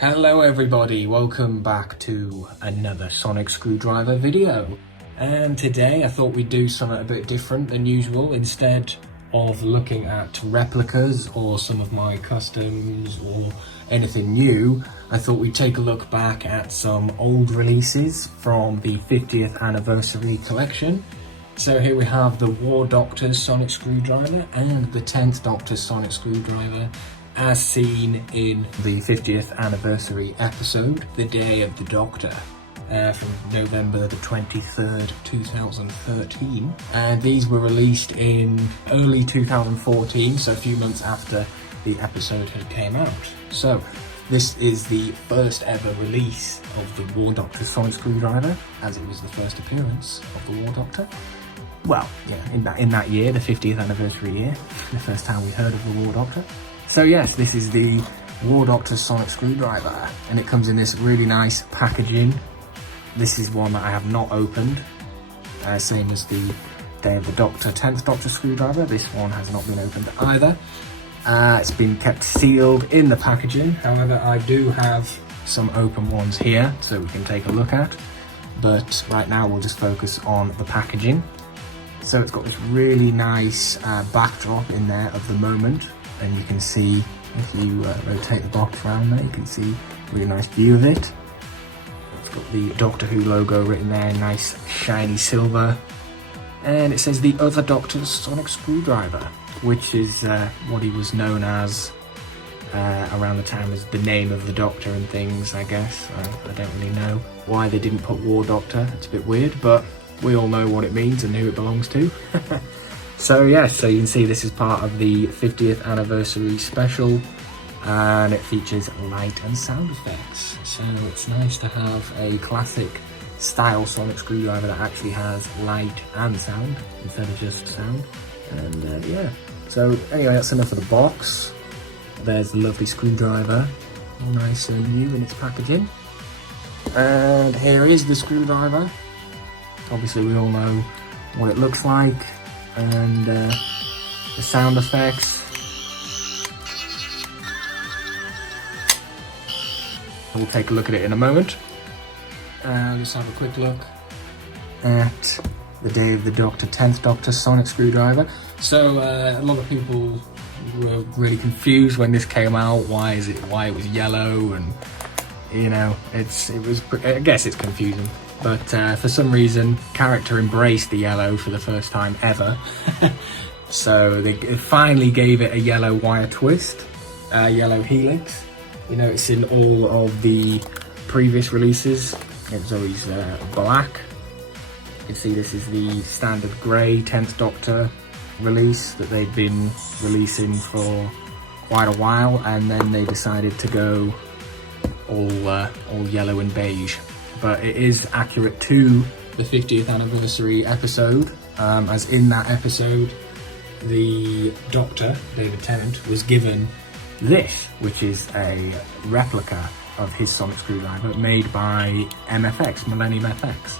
Hello everybody, welcome back to another sonic screwdriver video. And today I thought we'd do something a bit different than usual. Instead of looking at replicas or some of my customs or anything new, I thought we'd take a look back at some old releases from the 50th anniversary collection. So here we have the War Doctor's sonic screwdriver and the 10th Doctor's sonic screwdriver, as seen in the 50th anniversary episode, The Day of the Doctor, from November the 23rd, 2013. And these were released in early 2014, so a few months after the episode had came out. So this is the first ever release of the War Doctor's sonic screwdriver, as it was the first appearance of the War Doctor. Well, yeah, in that year, the 50th anniversary year, the first time we heard of the War Doctor. So yes, this is the War Doctor sonic screwdriver, and it comes in this really nice packaging. This is one that I have not opened, same as the Day of the Doctor 10th Doctor screwdriver. This one has not been opened either. It's been kept sealed in the packaging. However, I do have some open ones here, so we can take a look at. But right now we'll just focus on the packaging. So it's got this really nice backdrop in there of the moment. And you can see, if you rotate the box around there, you can see a really nice view of it. It's got the Doctor Who logo written there, nice shiny silver. And it says the Other Doctor's sonic screwdriver, which is what he was known as around the time as the name of the Doctor and things, I guess. I don't really know why they didn't put War Doctor. It's a bit weird, but we all know what it means and who it belongs to. So yes, so you can see this is part of the 50th anniversary special, and it features light and sound effects. So it's nice to have a classic style sonic screwdriver that actually has light and sound instead of just sound. And yeah, so anyway, that's enough of the box. There's the lovely screwdriver, all nice and new in its packaging. And here is the screwdriver. Obviously we all know what it looks like. And the sound effects. We'll take a look at it in a moment. Let's have a quick look at the Day of the Doctor 10th Doctor sonic screwdriver. So a lot of people were really confused when this came out. Why it was yellow, and you know, I guess it's confusing. But for some reason, character embraced the yellow for the first time ever. So they finally gave it a yellow wire twist, yellow helix. You know, it's in all of the previous releases. It was always black. You can see this is the standard grey 10th Doctor release that they'd been releasing for quite a while, and then they decided to go all yellow and beige. But it is accurate to the 50th anniversary episode, as in that episode the Doctor, David Tennant, was given this, which is a replica of his sonic screwdriver made by MFX, Millennium FX.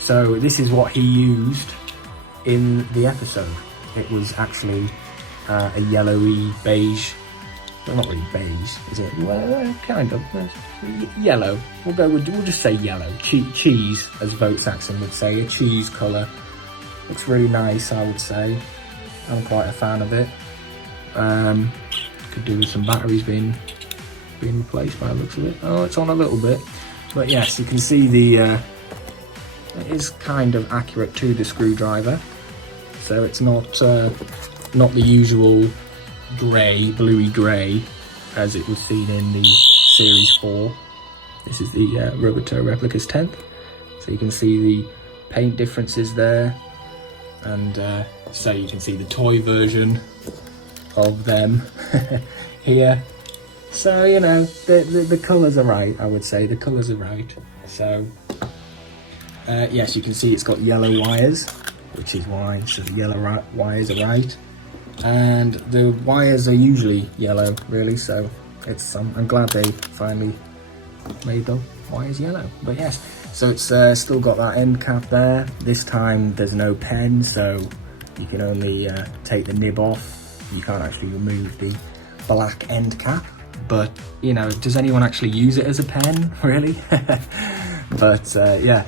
So this is what he used in the episode. It was actually a yellowy beige. Well, not really beige, is it? Well, kind of. Yellow. We'll just say yellow. Cheese, as Vote Saxon would say, a cheese colour. Looks really nice, I would say. I'm quite a fan of it. Could do with some batteries being replaced by the looks of it. Oh, it's on a little bit. But yes, you can see it is kind of accurate to the screwdriver. So it's not the usual grey, bluey grey, as it was seen in the Series 4. This is the Roboto Replica's 10th. So you can see the paint differences there. And so you can see the toy version of them here. So, you know, the colours are right, I would say. The colours are right. So, yes, you can see it's got yellow wires, which is why. So the yellow wires are right. And the wires are usually yellow, really, so I'm glad they finally made the wires yellow. But yes, so it's still got that end cap there. This time there's no pen, so you can only take the nib off. You can't actually remove the black end cap. but you know, does anyone actually use it as a pen, really? But yeah,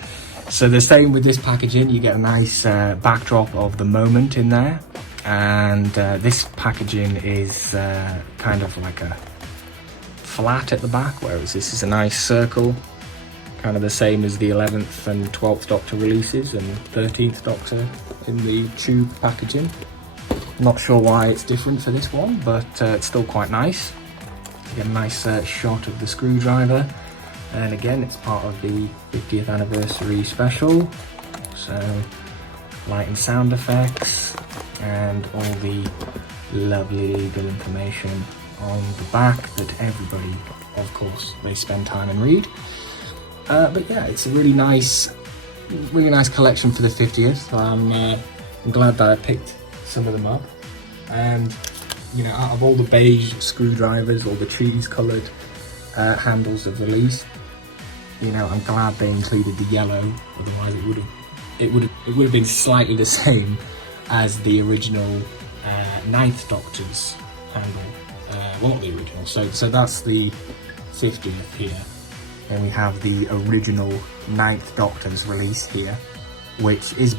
so the same with this packaging. You get a nice backdrop of the moment in there, and this packaging is kind of like a flat at the back, whereas this is a nice circle, kind of the same as the 11th and 12th Doctor releases and 13th Doctor in the tube packaging. Not sure why it's different for this one, but it's still quite nice. You get a nice shot of the screwdriver, and again, it's part of the 50th anniversary special. So light and sound effects and all the lovely legal information on the back that everybody, of course, they spend time and read. But yeah, it's a really nice collection for the 50th. I'm glad that I picked some of them up. And you know, out of all the beige screwdrivers or the cheese coloured handles of release, you know, I'm glad they included the yellow. Otherwise, it would have been slightly the same as the original 9th Doctor's handle. Well, not the original. So that's the 50th here. And we have the original 9th Doctor's release here, which is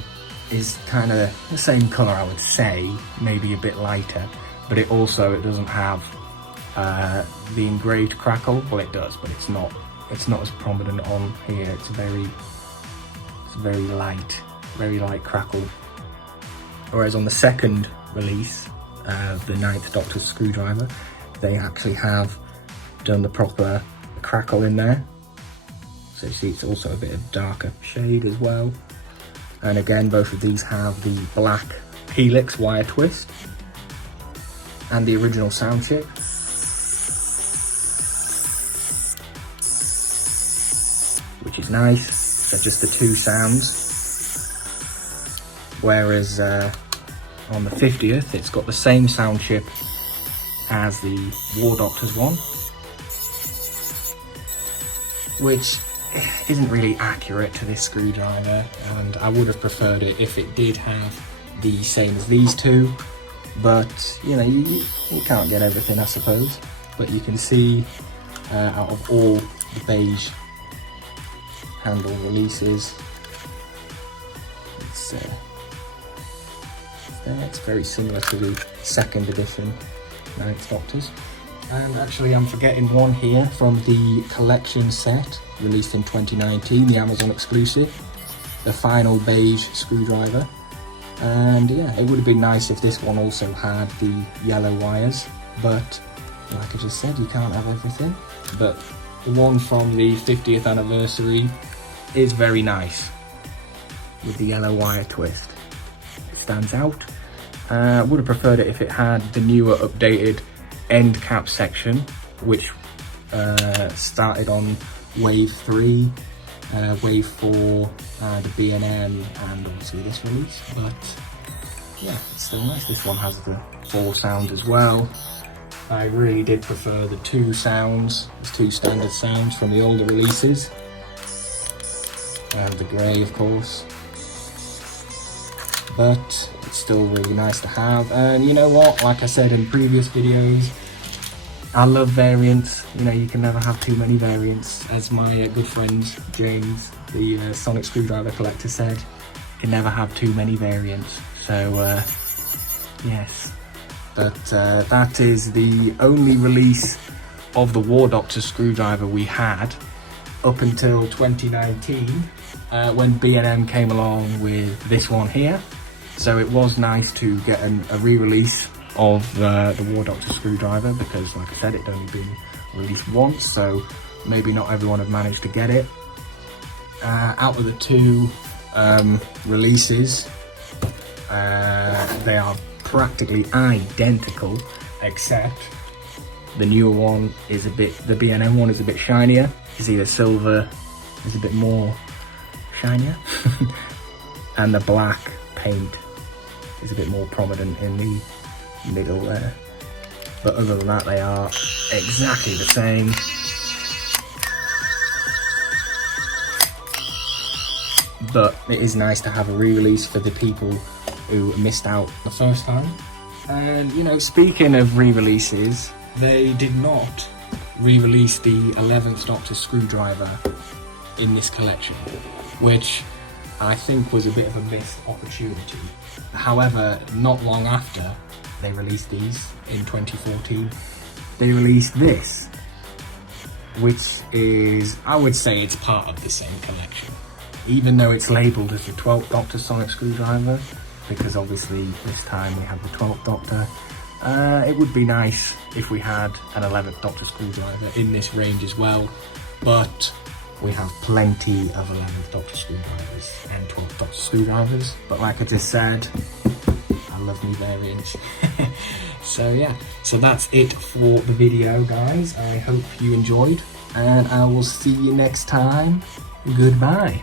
kind of the same colour, I would say, maybe a bit lighter, but it doesn't have the engraved crackle. Well, it does, but it's not as prominent on here. It's very light crackle. Whereas on the second release of the 9th Doctor's screwdriver, they actually have done the proper crackle in there. So you see, it's also a bit of darker shade as well. And again, both of these have the black helix wire twist and the original sound chip, which is nice. So just the two sounds. Whereas on the 50th, it's got the same sound chip as the War Doctor's one, which isn't really accurate to this screwdriver, and I would have preferred it if it did have the same as these two, but you know, you can't get everything, I suppose. But you can see out of all the beige handle releases, it's very similar to the second edition 9th Doctors. And actually, I'm forgetting one here from the collection set released in 2019, the Amazon exclusive, the final beige screwdriver. And yeah, it would have been nice if this one also had the yellow wires, but like I just said, you can't have everything. But the one from the 50th anniversary is very nice with the yellow wire twist. It stands out. I would have preferred it if it had the newer updated end cap section, which started on wave 3, wave 4, the B&M, and obviously this release. But yeah, it's still nice. This one has the 4 sound as well. I really did prefer the 2 sounds, the 2 standard sounds from the older releases, and the grey, of course. But it's still really nice to have. And you know what, like I said in previous videos, I love variants. You know, you can never have too many variants. As my good friend James, the Sonic Screwdriver Collector, said, you can never have too many variants. So yes, but that is the only release of the War Doctor screwdriver we had up until 2019, when B&M came along with this one here. So it was nice to get a re-release of the War Doctor screwdriver, because like I said, it'd only been released once, so maybe not everyone had managed to get it. Out of the 2 releases, they are practically identical, except the newer one is the B&M one is a bit shinier. You see the silver is a bit more shinier, and the black paint is a bit more prominent in the middle there. But other than that, they are exactly the same. But it is nice to have a re-release for the people who missed out the first time. And you know, speaking of re-releases, they did not re-released the 11th Doctor screwdriver in this collection, which I think was a bit of a missed opportunity. However, not long after they released these in 2014, they released this, which is, I would say it's part of the same collection, even though it's labelled as the 12th Doctor sonic screwdriver, because obviously this time we have the 12th Doctor. It would be nice if we had an 11th Doctor screwdriver in this range as well, but we have plenty of 11th Doctor screwdrivers and 12th Doctor screwdrivers, but like I just said, I love me variants. So yeah, so that's it for the video, guys. I hope you enjoyed, and I will see you next time. Goodbye.